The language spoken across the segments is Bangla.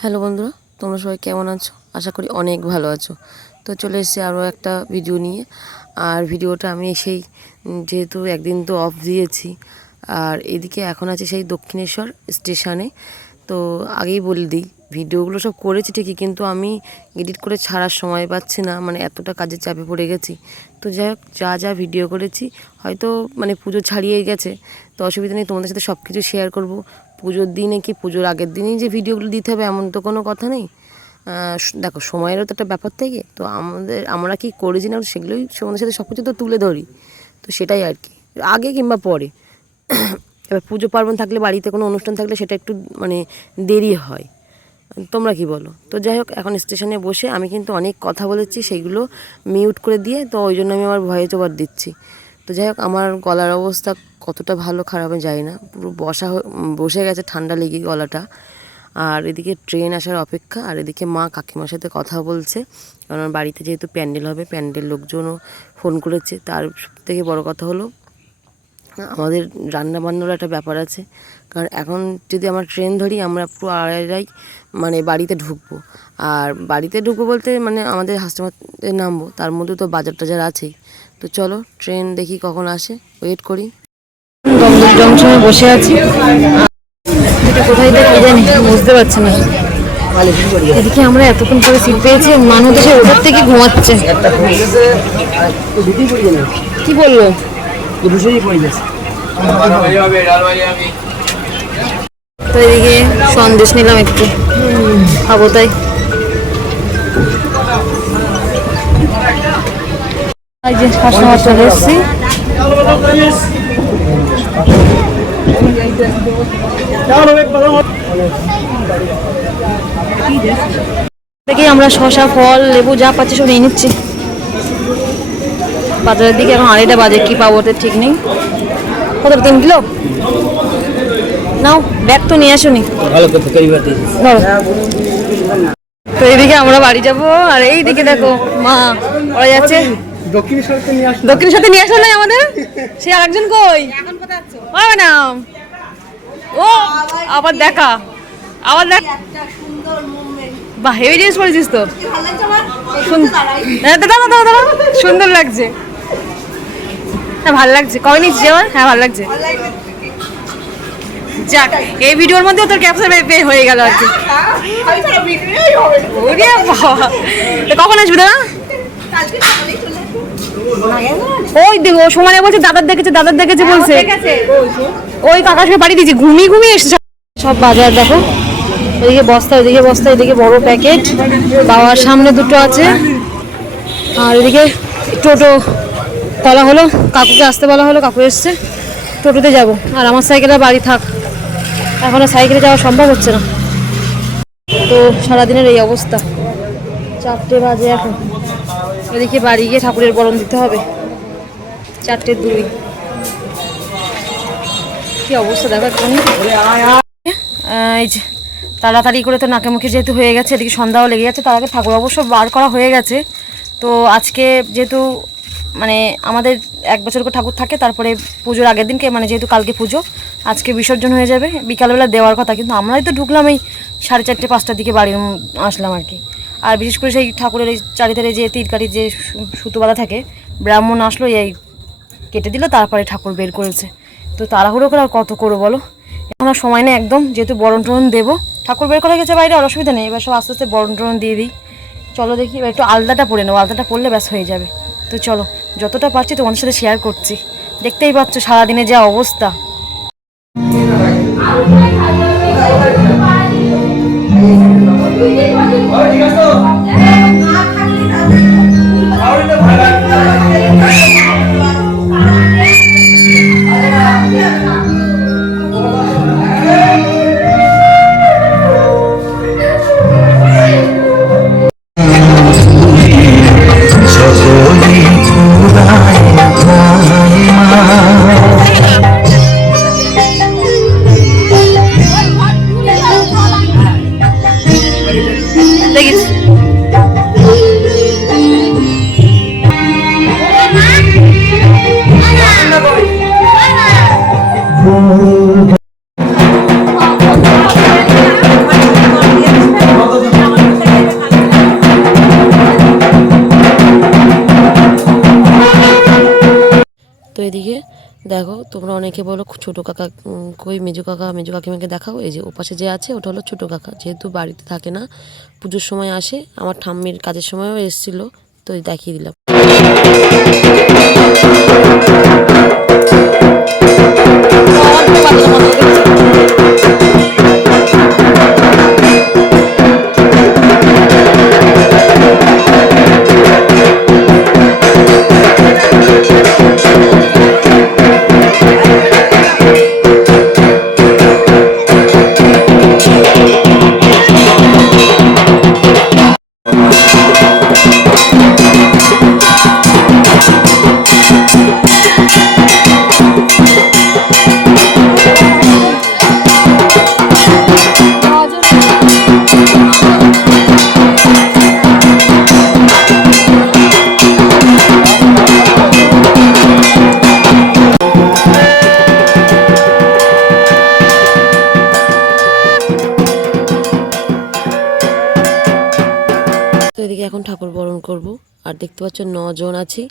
হ্যালো বন্ধুরা, তোমরা সবাই কেমন আছো? আশা করি অনেক ভালো আছো। তো চলে এসেছি আরও একটা ভিডিও নিয়ে। আর ভিডিওটা আমি সেই, যেহেতু একদিন তো অফ দিয়েছি, আর এদিকে এখন আছে সেই দক্ষিণেশ্বর স্টেশনে তো আগেই বলে দিই, ভিডিওগুলো সব করেছি ঠিকই কিন্তু আমি এডিট করে ছাড়ার সময় পাচ্ছি না মানে এতটা কাজের চাপে পড়ে গেছি। তো যাই হোক, যা যা ভিডিও করেছি, হয়তো মানে পুজো ছাড়িয়ে গেছে, তো অসুবিধা নেই, তোমাদের সাথে সব কিছু শেয়ার করব। পুজোর দিনে কি পুজোর আগের দিনই যে ভিডিওগুলো দিতে হবে এমন তো কোনো কথা নেই। দেখো, সময়েরও তো একটা ব্যাপার থেকে, তো আমাদের, আমরা কি করেছি না সেগুলোই তোমাদের সাথে সব কিছু তো তুলে ধরি, তো সেটাই আর কি, আগে কিংবা পরে। এবার পুজো পার্বণ থাকলে, বাড়িতে কোনো অনুষ্ঠান থাকলে সেটা একটু মানে দেরি হয়। তোমরা কি বলো? তো যাই হোক, এখন স্টেশনে বসে আমি কিন্তু অনেক কথা বলেছি সেইগুলো মিউট করে দিয়ে, তো ওই জন্য আমি আমার ভয়েস ওভার দিচ্ছি। তো যাই হোক, আমার গলার অবস্থা কতটা ভালো, খারাপ আমি জানি না। পুরো বসা বসে গেছে ঠান্ডা লেগে গলাটা। আর এদিকে ট্রেন আসার অপেক্ষা, আর এদিকে মা কাকিমার সাথে কথা বলছে। কারণ বাড়িতে যেহেতু প্যান্ডেল হবে, প্যান্ডেল লোকজনও ফোন করেছে। তার থেকে বড় কথা হলো আমাদের রান্না বান্নারও একটা ব্যাপার আছে। কারণ এখন যদি আমরা ট্রেন ধরি আমরা পুরো আড়াইটাই মানে বাড়িতে ঢুকবো। আর বাড়িতে ঢুকবো বলতে মানে আমাদের হাসপাতালে নামবো তার মধ্যে তো বাজার টাজার আছেই। তো চলো ট্রেন দেখি কখন আসে ওয়েট করি। জংশনে বসে আছি। এটা কোথায় জানি বুঝতে পারছি না। এদিকে আমরা এতক্ষণ পরে সিট পেয়েছি মানুষ এসে ওটার থেকে ঘুমাচ্ছে। কি বলল? তো এদিকে সন্দেশ নিলাম একটু। খাব তাই। চলে আমরা শশা ফল, লেবু যা পাচ্ছি সব নিয়ে নিচ্ছি। বাজারের দিকে এখন আড়াইটা বাজে কি পাবো ওদের ঠিক নেই। কত তিন কিলো? নাও ব্যাগ তো নিয়ে আসুনি। তো এইদিকে আমরা বাড়ি যাব আর এই দিকে দেখো মা ওরা যাচ্ছে। দক্ষিণ সাথে নিয়ে আসলো না আমাদের? সে আরেকজন কই? ওই ম্যাডাম ও আবার দেখা। আবার দেখ বাহ হেভি জিনিস পড়েছিস তো। হ্যাঁ, দাঁড়া দাঁড়া দাঁড়া সুন্দর লাগছে। হ্যাঁ ভালো লাগছে। কবে নিচ্ছিস আমার হ্যাঁ ভালো লাগছে। যাক এই ভিডিওর মধ্যেও তোর ক্যাপচার পে হয়ে গেল আর কি। কখন আসবে দাদা? ওই দেখো সমানে বলছে দাদার দেখেছে দাদার দেখেছে বলছে। ওই কাকার সঙ্গে পাঠিয়ে দিয়েছি ঘুমিয়ে ঘুমিয়ে এসছে। সব বাজার দেখো। ওইদিকে বস্তা ওইদিকে বস্তা এদিকে বড় প্যাকেট। বাবার সামনে দুটো আছে। আর এদিকে টোটো। বলা হলো, কাকুকে আসতে বলা হলো, কাকু এসছে। টোটোতে যাব। আর আমার সাইকেলে বাড়ি থাক। এখন আর সাইকেলে যাওয়া সম্ভব হচ্ছে না। তো সারাদিনের এই অবস্থা। চারটে বাজে এখন। এদিকে বাড়ি গিয়ে ঠাকুরের বরণ দিতে হবে। চারটে দুই। কি অবস্থা, দেখো এই যে, তাড়াতাড়ি করে তো নাকে মুখে যেহেতু হয়ে গেছে, এদিকে সন্ধ্যাও লেগে যাচ্ছে তার আগে ঠাকুর অবশ্য বার করা হয়ে গেছে। তো আজকে যেহেতু মানে আমাদের এক বছর করে ঠাকুর থাকে, তারপরে পুজোর আগের দিনকে মানে যেহেতু কালকে পুজো, আজকে বিসর্জন হয়ে যাবে। বিকালবেলা দেওয়ার কথা, কিন্তু আমরাই তো ঢুকলাম এই সাড়ে চারটে, পাঁচটার দিকে বাড়ি আসলাম আর কি। আর বিশেষ করে সেই ঠাকুরের এই চারিধারে যে তিরকারির যে সু- সুতো বাঁধা থাকে, ব্রাহ্মণ আসলো, এই কেটে দিল, তারপরে ঠাকুর বের করেছে। তো তাড়াহুড়ো করে আর কত করব বলো? এখন আর সময় নেই একদম, যেহেতু বরণ টরণ দেবো। ঠাকুর বের করে গেছে বাইরে, আর অসুবিধা নেই, এবার সব আস্তে আস্তে বরণ টরণ দিয়ে দিই। চলো দেখি, এবার একটু আলদাটা পরে নেব আলদাটা পরলে ব্যাস হয়ে যাবে। তো চলো যতটা পারছি তোমাদের সাথে শেয়ার করছি। দেখতেই পাচ্ছ সারাদিনে যা অবস্থা। দেখো, তোমরা অনেকে বলো, ছোটো কাকা কই মেজু কাকা, মেজু কাকিমাকে দেখাও। এই যে ওপাশে যে আছে, ওটা হলো ছোটো কাকা। যেহেতু বাড়িতে থাকে না, পুজোর সময় আসে, আমার ঠাম্মির কাজের সময়ও এসেছিল, তো দেখিয়ে দিলাম। তো আর দেখতে পাচ্ছ নজন আছি।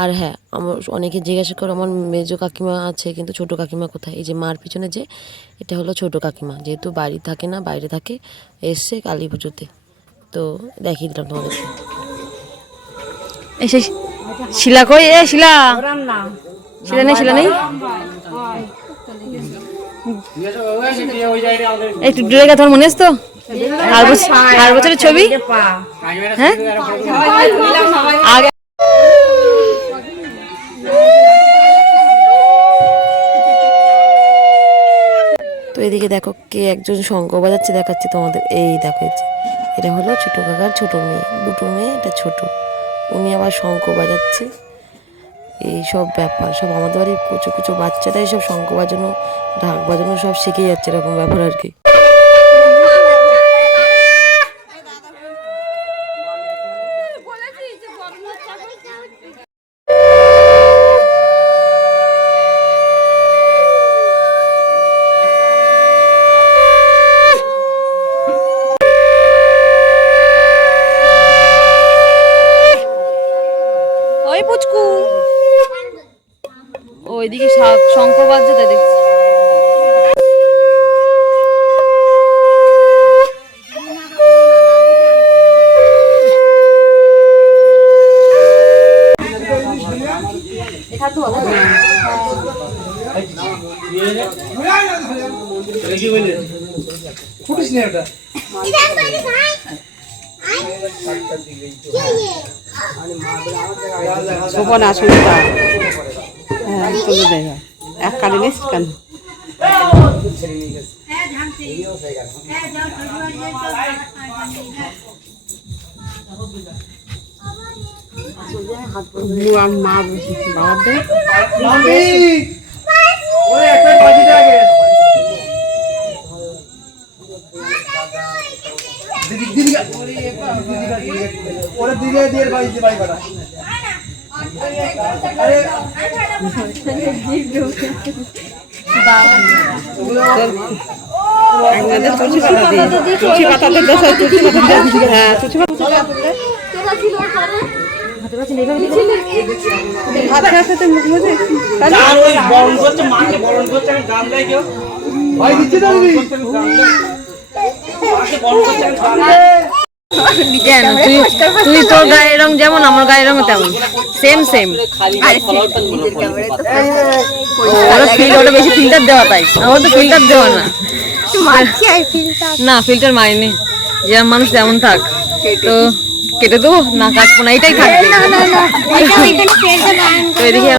আর হ্যাঁ আমার অনেকে জিজ্ঞাসা করো আমার মেজো কাকিমা আছে কিন্তু ছোট কাকিমা কোথায়? এই যে মার পিছনে যে এটা হলো ছোট কাকিমা। যেহেতু বাড়ি থাকে না বাইরে থাকে এসছে কালী পুজোতে। তো দেখিয়ে দিলাম তোমাদেরকে। এসে শিলা কই? এ শিলা! শিলা নেই শিলা নেই? একটু দূরে গেছে তোমার মনে আছে তো। আর বছরের ছবি? হ্যাঁ? আগে তো এদিকে দেখো কে একজন শঙ্খ বাজাচ্ছে দেখাচ্ছে তোমাদের। এই দেখো এটা হলো ছোট কাকার ছোট মেয়ে। দুটো মেয়ে এটা ছোট। উনি আবার শঙ্খ বাজাচ্ছে। এই সব ব্যাপার সব আমাদের বাড়ির কুচু কুচু বাচ্চারাই সব শঙ্খ বাজানো ঢাক বাজানো সব শিখে যাচ্ছে এরকম ব্যাপার আর কি ওই পুচকু ওইদিকে শঙ্খ বাজছে তাই দেখছি ফুটিস না ওটা শোভন আসনটা হ্যাঁ তুলে দেখা এক কালি নিস কেন? মা বাবা ওরে একটা বাজি দে আগে দিদি দিদি ওরে দিদি দিয়ে বাজি দে বাজি করা আরে তুলসী পাতা দিয়ে তুলসী পাতাতে দেশ তুলসী দিয়ে হ্যাঁ তুলসী দিচ্ছি না কেন? তুই তুই তোর গায়ের রং যেমন আমার গায়ের রং তেমন। সেম সেম ওরা ফিল ওটা বেশি ফিল্টার দেওয়া তাই। আমার তো ফিল্টার দেওয়া না। না ফিল্টার মারিনি। যেমন মানুষ তেমন থাক। তো কেটে দেবো? না কাটবো না এটাই থাকবে। তো এদিকে এক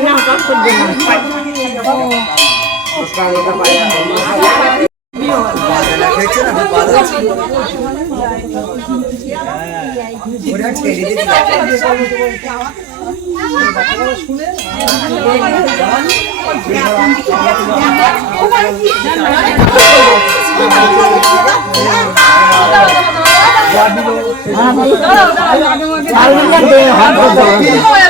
সবাই বাড়িতে সবাই জেনে আসবে তো? তুমি রাখবে সব। কে মামে না কাউকে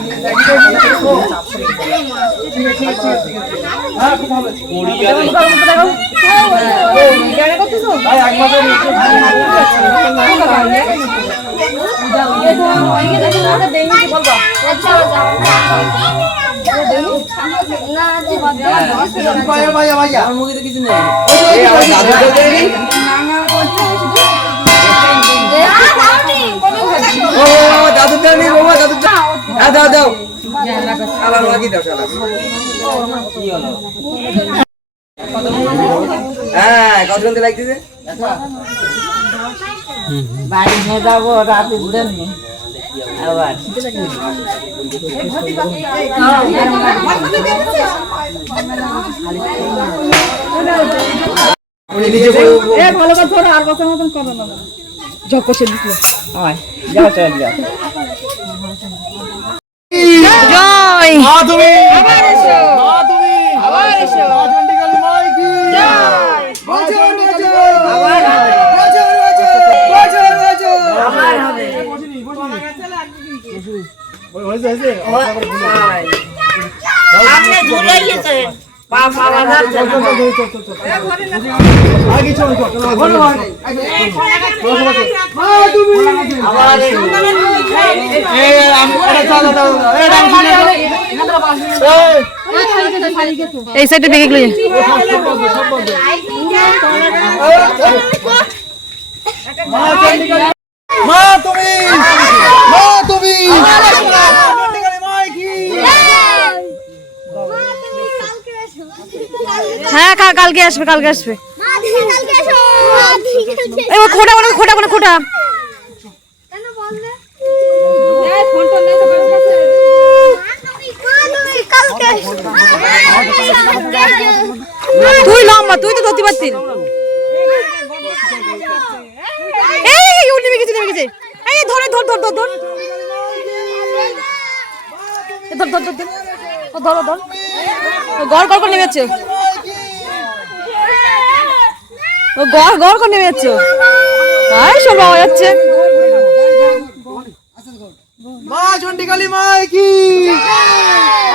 আছে। হ্যাঁ, খুব ভালো যে, যে, হ্যাঁ কতক্ষণ তো লাগতেছে? বাড়ি নিয়ে যাব রাতে জন্য আবার। উনি নিজে করে হয় যাও চল যাও। জয়। মা তুমি মা তুমি মা চণ্ডীকালী মাই কি বছর বছর বছর বছর। বছর হবে। হয়েছে হয়েছে আপনি দূরে গেছে পা পাওয়া যাচ্ছে না আগে চলো চলো চলো মা তুমি আবার এই আম এটা চলো দাও এই রাম শুনে এই এই সাইডে বেগে গেলে মা তুমি মা তুমি হ্যাঁ কালকে আসবে কালকে আসবে। খোটা কোনো খোটা কোনো খোটা। তুই লম্বা তুই তো ধরতে পারতিস। এই ও নেমে গেছে নেমে গেছে এই ধরে ধর ধর ধর ধর। ধর ধর ধর ধর। ধর ধর গড় গড় করে নেমে যাচ্ছে ও গড় গড় করে নেমে যাচ্ছে আয় সব পাওয়া যাচ্ছে। মা চণ্ডীকালী মাই কি?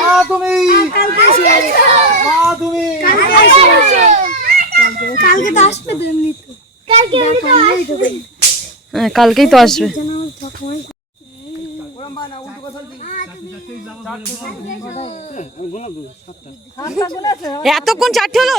মা তুমি? মা তুমি? কালকে তো আসবে তো এমনি হ্যাঁ কালকেই তো আসবে। এতক্ষণ চারটে হলো?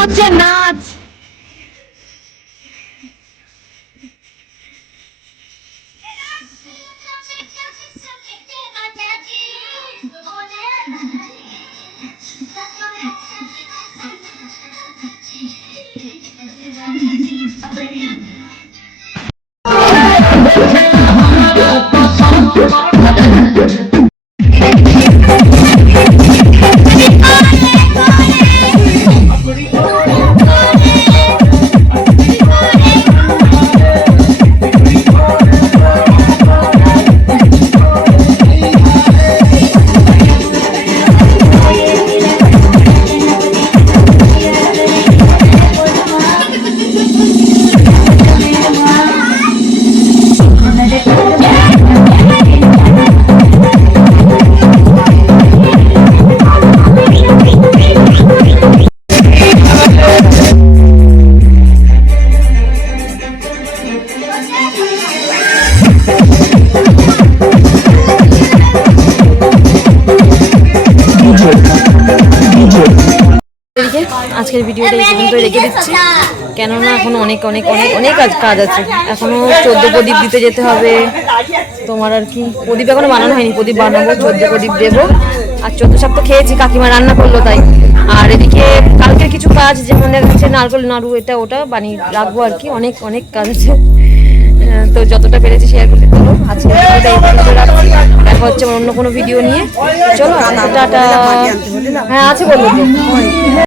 হচ্ছে নাচ? আজকের ভিডিওটা এই পর্যন্ত রেখে দিচ্ছি। কেননা এখন অনেক অনেক অনেক অনেক কাজ আছে। এখনও চোদ্দ প্রদীপ দিতে যেতে হবে। তোমার আর কি? প্রদীপ এখনও বানানো হয়নি। প্রদীপ বানাবো, চোদ্দ প্রদীপ দেবো। আর চোদ্দ সব তো খেয়েছি, কাকিমা রান্না করল তাই। আর এদিকে কালকের কিছু কাজ যেমন দেখা যাচ্ছে নারকল, নাড়ু, এটা, ওটা বানিয়ে রাখব আর কি। অনেক অনেক কাজ আছে। তো যতটা পেরেছি শেয়ার করতে চলো আজকে দেখা হচ্ছে অন্য কোনো ভিডিও নিয়ে। চলো টাটা। হ্যাঁ আছে বলল। তো